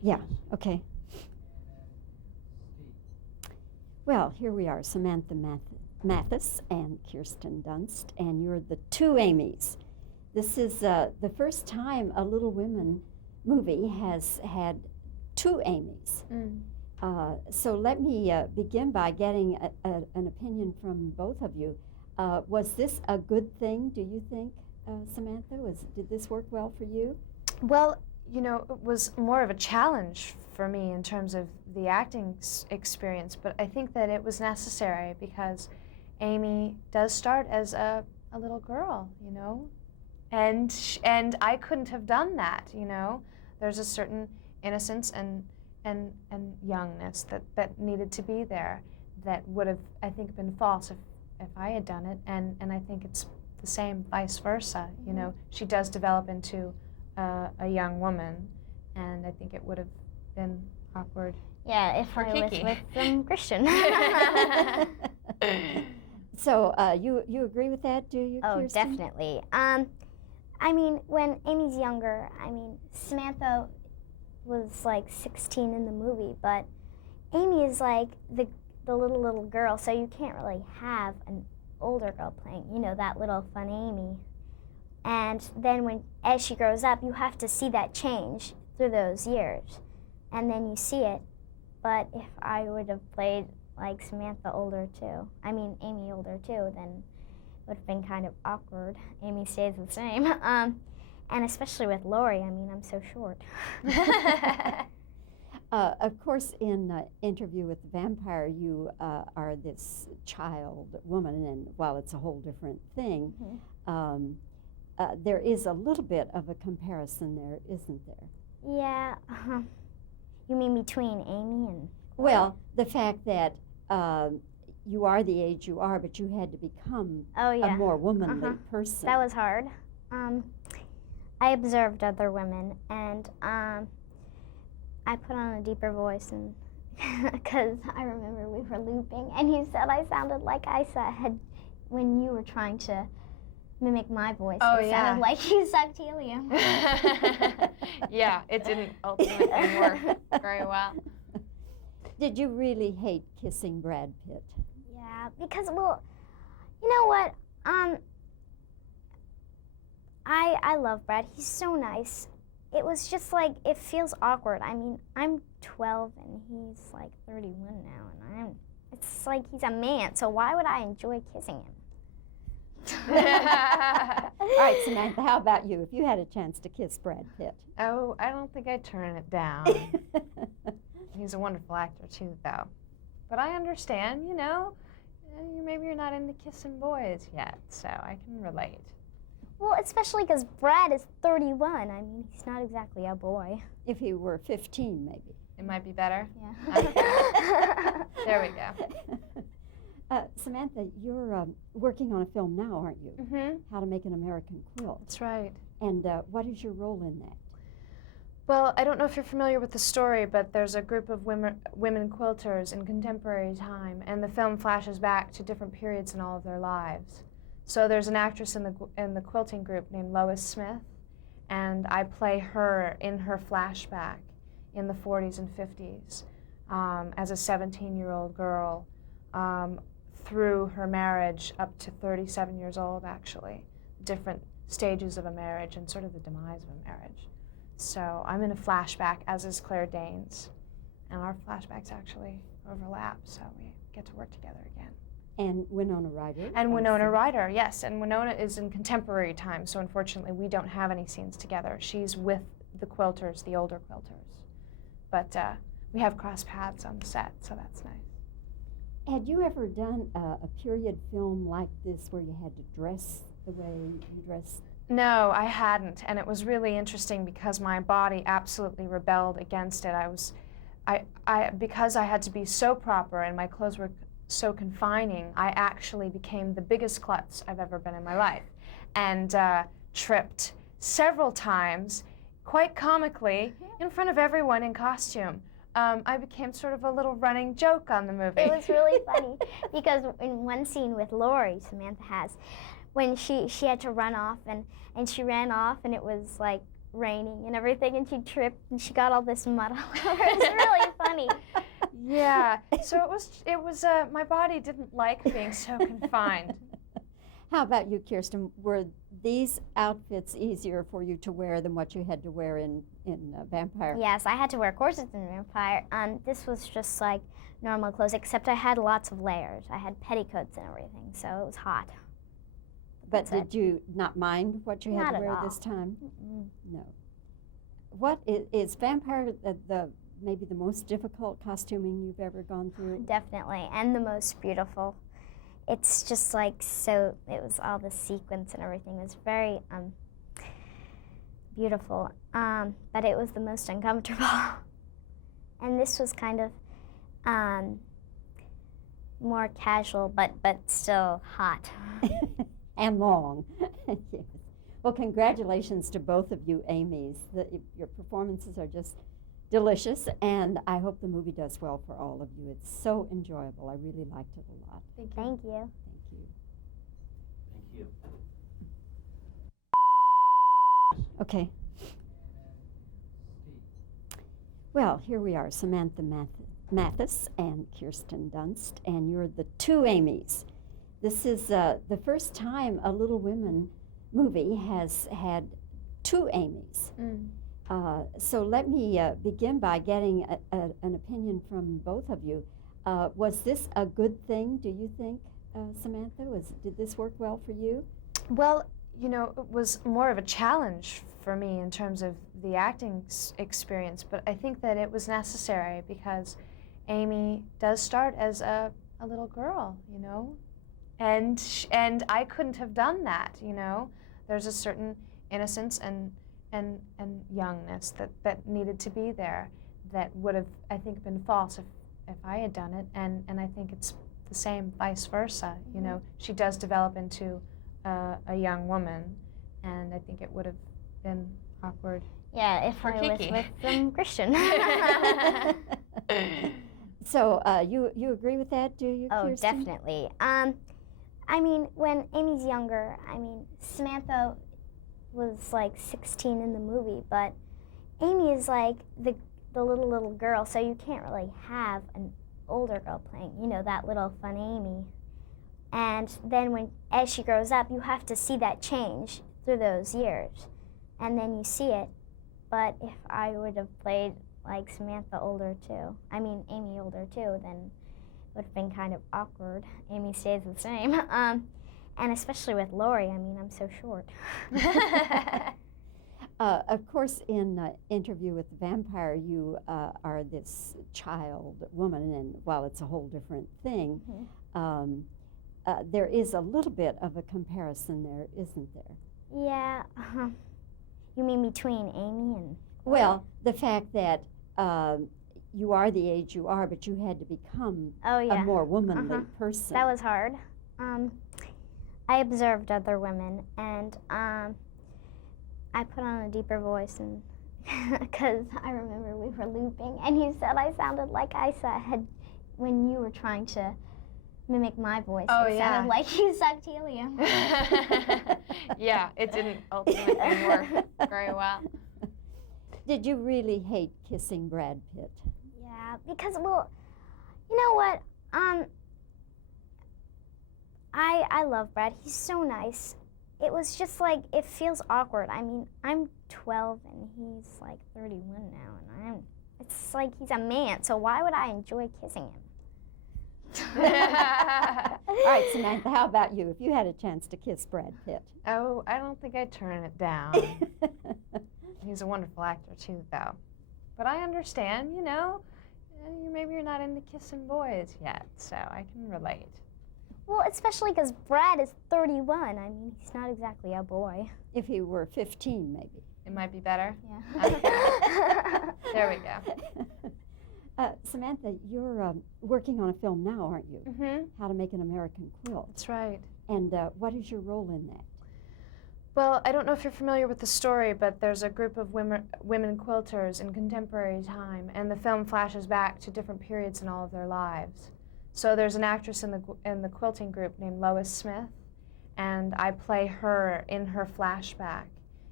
Yeah, okay. Well, here we are, Samantha Mathis and Kirsten Dunst, and you're the two Amys. This is the first time a Little Women movie has had two Amys. So let me begin by getting an opinion from both of you. Was this a good thing, do you think, Samantha? Did this work well for you? Well, you know, it was more of a challenge for me in terms of the acting experience, but I think that it was necessary because Amy does start as a little girl, you know, and I couldn't have done that, you know. There's a certain innocence and youngness that needed to be there that would have, I think, been false if I had done it, and I think it's the same vice versa, you know. She does develop into a young woman, and I think it would have been awkward. Yeah, if I was with Christian. So you agree with that, do you, Oh, Kirsten? definitely. I mean, when Amy's younger, I mean, Samantha was like 16 in the movie, but Amy is like the little girl, so you can't really have an older girl playing, you know, that little fun Amy. And then as she grows up, you have to see that change through those years, and then you see it. But if I would have played like Samantha older too, I mean Amy older too, then it would have been kind of awkward. Amy stays the same. And especially with Laurie, I mean, I'm so short. Of course, in Interview with the Vampire, you are this child woman, and while it's a whole different thing, there is a little bit of a comparison there, isn't there? Yeah. You mean between Amy and... Well, the fact that you are the age you are, but you had to become a more womanly person. That was hard. I observed other women, and I put on a deeper voice, and because I remember we were looping, and you said I sounded like I said when you were trying to mimic my voice. It sounded like you sucked helium. Yeah, it didn't ultimately work very well. Did you really hate kissing Brad Pitt? Yeah, because, well, you know what? I love Brad. He's so nice. It was just like, it feels awkward. I mean, I'm 12 and he's like 31 now, and it's like he's a man, so why would I enjoy kissing him? All right, Samantha, how about you? If you had a chance to kiss Brad Pitt? Oh, I don't think I'd turn it down. He's a wonderful actor too, though. But I understand, you know, maybe you're not into kissing boys yet, so I can relate. Well, especially because Brad is 31. I mean, he's not exactly a boy. If he were 15, maybe. It might be better? Yeah. Okay. There we go. Samantha, you're working on a film now, aren't you? Mm-hmm. How to Make an American Quilt. That's right. And what is your role in that? Well, I don't know if you're familiar with the story, but there's a group of women quilters in contemporary time, and the film flashes back to different periods in all of their lives. So there's an actress in the quilting group named Lois Smith, and I play her in her flashback in the 40s and 50s as a 17-year-old girl through her marriage up to 37 years old, actually. Different stages of a marriage and sort of the demise of a marriage. So I'm in a flashback, as is Claire Danes, and our flashbacks actually overlap, so we get to work together again. And Winona Ryder. And Winona Ryder, yes, and Winona is in contemporary time, so unfortunately we don't have any scenes together. She's with the quilters, the older quilters. But we have crossed paths on the set, so that's nice. Had you ever done a period film like this where you had to dress the way you dressed? No, I hadn't, and it was really interesting because my body absolutely rebelled against it. Because I had to be so proper and my clothes were so confining, I actually became the biggest klutz I've ever been in my life, and tripped several times, quite comically, in front of everyone in costume. I became sort of a little running joke on the movie. It was really funny because in one scene with Laurie, Samantha has, when she had to run off and she ran off and it was like raining and everything, and she tripped and she got all this mud all over. It was really funny. Yeah. So it was. My body didn't like being so confined. How about you, Kirsten? Were these outfits easier for you to wear than what you had to wear in Vampire? Yes, I had to wear corsets in Vampire. This was just like normal clothes, except I had lots of layers. I had petticoats and everything, so it was hot. But did you not mind what you had Not to at wear all. this time? Mm-mm. No. What is Vampire maybe the most difficult costuming you've ever gone through? Definitely, and the most beautiful. It's just like so. It was all the sequins and everything. It was very beautiful, but it was the most uncomfortable. And this was kind of more casual, but still hot. And long. Yes. Well, congratulations to both of you, Amy's. Your performances are just delicious, and I hope the movie does well for all of you. It's so enjoyable. I really liked it a lot. Thank you. Thank you. Thank you. Thank you. Okay. Well, here we are, Samantha Mathis and Kirsten Dunst, and you're the two Amy's. This is the first time a Little Women movie has had two Amy's. So let me begin by getting an opinion from both of you. Was this a good thing, do you think, Samantha? Did this work well for you? Well, you know, it was more of a challenge for me in terms of the acting experience, but I think that it was necessary because Amy does start as a little girl, you know, and I couldn't have done that, you know. There's a certain innocence and youngness that needed to be there that would have, I think, been false if I had done it, and I think it's the same vice versa, you know. She does develop into a young woman, and I think it would have been awkward. Yeah, if For I was Kiki. with Christian. So you agree with that, do you, Oh, Kirsten? definitely. I mean, when Amy's younger, I mean, Samantha was like 16 in the movie, but Amy is like the little girl, so you can't really have an older girl playing, you know, that little fun Amy. And then as she grows up, you have to see that change through those years, and then you see it. But if I would have played like Samantha older too, I mean Amy older too, then it would have been kind of awkward. Amy stays the same. And especially with Laurie, I mean, I'm so short. Of course, in Interview with the Vampire, you are this child woman, and while it's a whole different thing, there is a little bit of a comparison there, isn't there? Yeah. You mean between Amy and? Well, the fact that you are the age you are, but you had to become Oh yeah. a more womanly person. That was hard. I observed other women, and I put on a deeper voice, and because I remember we were looping, and you said I sounded like I said when you were trying to mimic my voice. Oh, it yeah. sounded like you sucked helium. Yeah, it didn't ultimately work very well. Did you really hate kissing Brad Pitt? Yeah, because, well, you know what? I love Brad. He's so nice. It was just like, it feels awkward. I mean, I'm 12 and he's like 31 now, and it's like he's a man, so why would I enjoy kissing him? All right, Samantha, how about you? If you had a chance to kiss Brad Pitt? Oh, I don't think I'd turn it down. He's a wonderful actor too, though. But I understand, you know, maybe you're not into kissing boys yet, so I can relate. Well, especially because Brad is 31. I mean, he's not exactly a boy. If he were 15, maybe. It might be better. Yeah. Okay. There we go. Samantha, you're working on a film now, aren't you? Mm-hmm. How to Make an American Quilt. That's right. And what is your role in that? Well, I don't know if you're familiar with the story, but there's a group of women quilters in contemporary time, and the film flashes back to different periods in all of their lives. So there's an actress in the quilting group named Lois Smith, and I play her in her flashback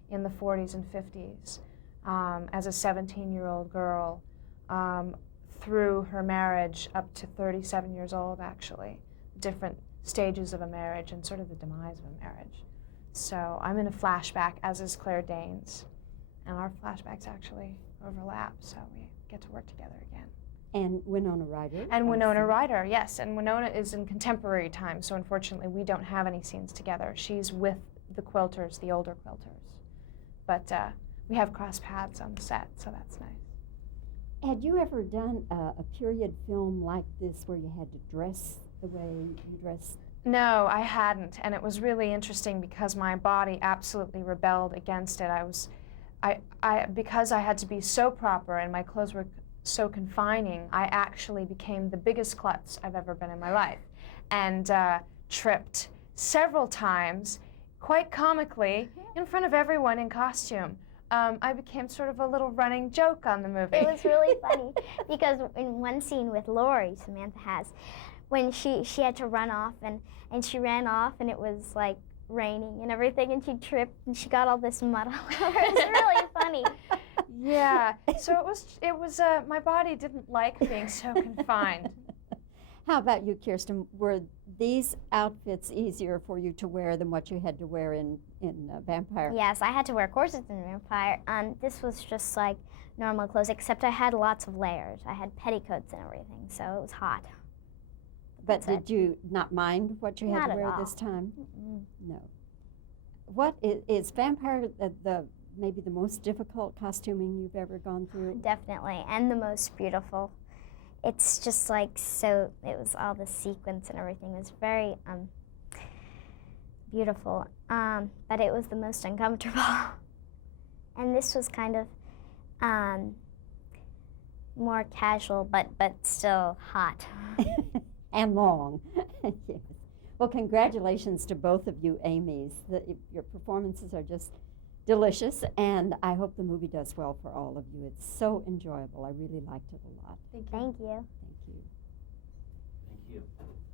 in the 40s and 50s as a 17-year-old girl through her marriage up to 37 years old, actually. Different stages of a marriage and sort of the demise of a marriage. So I'm in a flashback, as is Claire Danes. And our flashbacks actually overlap, so we get to work together again. And Winona Ryder. And Winona Ryder, yes. And Winona is in contemporary time, so unfortunately we don't have any scenes together. She's with the quilters, the older quilters. But we have crossed paths on the set, so that's nice. Had you ever done a period film like this where you had to dress the way you dressed? No, I hadn't, and it was really interesting because my body absolutely rebelled against it. Because I had to be so proper and my clothes were so confining, I actually became the biggest klutz I've ever been in my life, and tripped several times, quite comically, in front of everyone in costume. I became sort of a little running joke on the movie. It was really funny because in one scene with Lori, Samantha has, when she had to run off and she ran off and it was like raining and everything and she tripped and she got all this mud all over. It was really funny. Yeah, so it was my body didn't like being so confined. How about you, Kirsten? Were these outfits easier for you to wear than what you had to wear in Vampire? Yes, I had to wear corsets in Vampire. This was just like normal clothes, except I had lots of layers. I had petticoats and everything, so it was hot. But did you not mind what you had Not to at wear all. this time? Mm-mm. No. What is Vampire maybe the most difficult costuming you've ever gone through? Definitely, and the most beautiful. It's just like so. It was all the sequins and everything. It was very beautiful, but it was the most uncomfortable. And this was kind of more casual, but still hot. And long. Yes. Well, congratulations to both of you, Amy's. Your performances are just delicious, and I hope the movie does well for all of you. It's so enjoyable. I really liked it a lot. Thank you. Thank you. Thank you.